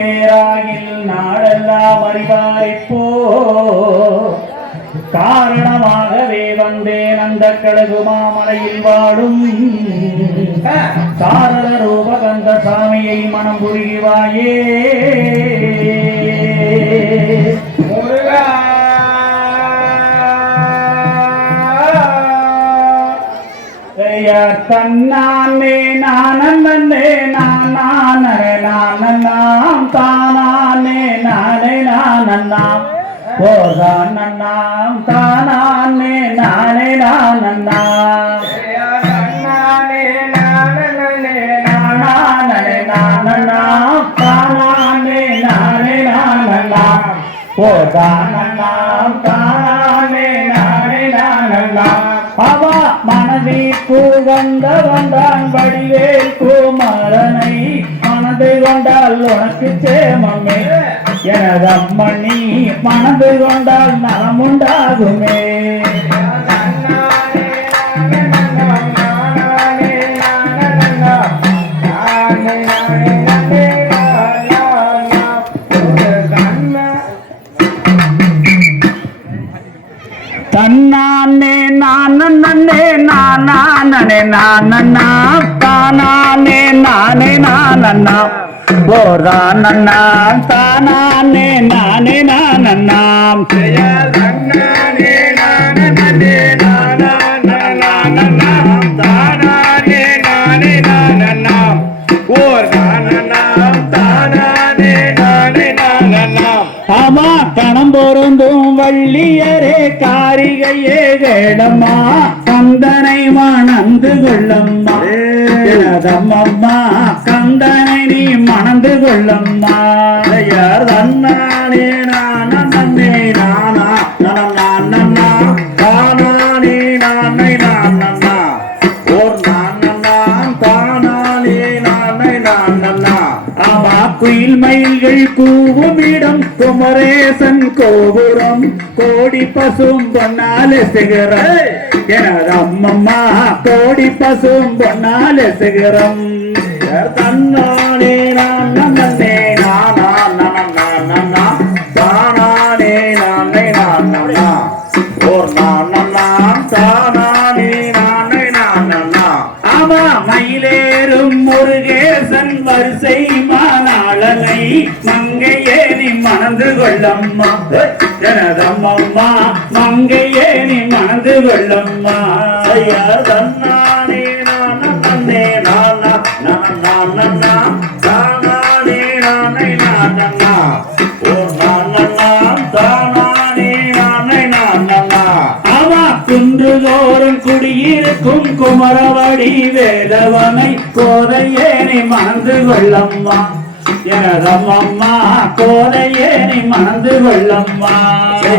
பேராயில் நாடெல்லாம் அறிவாய்ப்போ. காரணமாகவே வந்தேன் அந்த கழகு மாமலையில் வாடும் சாரத ரூபகந்த சாமியை மனம் புரிவாயே. தன்னானே நானே நானே நானன்னாம் தானானே நானே நானன்னாம் ஓதானன்னாம் தானானே நானே நானன்னாம் நானே நானே நானே நானன்னாம் தானானே நானே நானன்னாம் ஓதானன்னாம் மனதை கூவந்த வந்தான் வடிவேல் குமாரனை மனதை கொண்டால் உனக்கு சேமமே. எனதம்மணி மனதை கொண்டால் நலமுண்டாகுமே. தன்னானே நானே நானே நானண்ணா தானானே நானே நானண்ணா போதானண்ணா தானானே நானே நானண்ணா காரிகையே வேடம்மா கந்தனை மணந்து கொள்ளம்மா. அம்மா கந்தனை நீ மணந்து கொள்ளம்மா. யார் தன்னானே நான் குயில் மயில்கள் கூவும் இடம் குமரேசன் கோபுரம். கோடி பசும் பொன்னால சிகரம். எனது அம்மம்மா கோடி பசும் பொன்னால சிகரம். தன்னாலே மயிலேறும் முருகேசன் வரிசை மாநாளனை மங்கையே நீ மணந்து கொள்ளம்மா. எனதம்மம்மா மங்கையே நீ மணந்து கொள்ளம்மா. ஐயா தன்னானே குடியிருக்கும் குமரவடி வேதவனை கோதையேனை மணந்து கொள்ளம்மா. எனதம்மம்மா கோதையேனை மணந்து கொள்ளம்மா.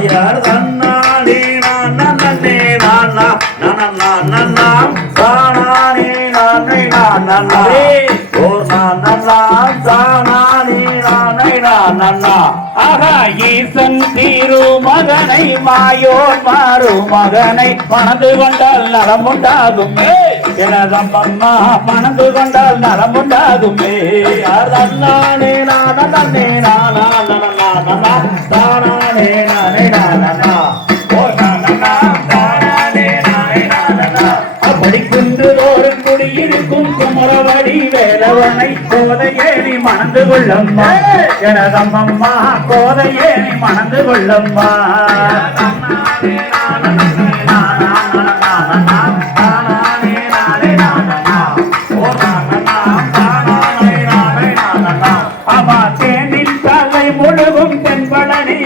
யார் தன்னானே நான் நன்னே நானா நன்னா நன்னா தானானே நானே நான் நன்னா. ஓர் ஆகா ஈசன் தீரு மகனை மாயோர் மாறு மகனை மணந்து கொண்டால் நலமுண்டாகும். உண்டாகுமே எனதம்மம்மா மணந்து கொண்டால் நலமுண்டாகும். உண்டாகுமே நானே நானே நானா நானா நானே. நானா குடியிருக்கும் குமரவடி வேலவனை மணந்து கொள்ளம்மா. எனதம்மம்மா கோதையே நீ மணந்து கொள்ளம்மா.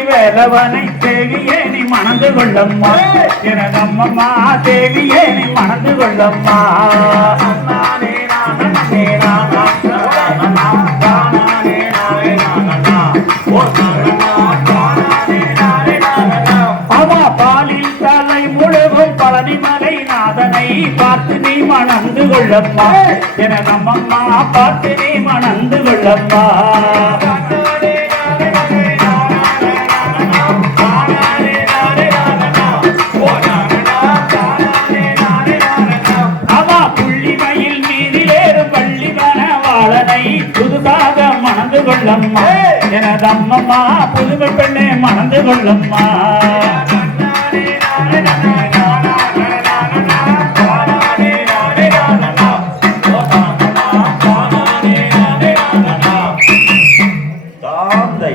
வேலவனை தேவியே நீ மணந்து கொள்ளம்மா. எனதம்மம்மா தேவியே நீ மணந்து கொள்ளம்மா. ஆமா பாலில் தலை பழனிமலை நாதனை பார்த்து நீ மணந்து கொள்ளம்மா எனதம்மம்மா பார்த்து நீ மணந்து கொள்ளம்மா ஆமா புள்ளிமயில் மீதிலேறும் பள்ளி வாழனை புதுசாக மணந்து கொள்ளம்மா. எனதம்மம்மா புதுமை பெண்ணை மணந்து கொள்ளம்மா. தாந்தை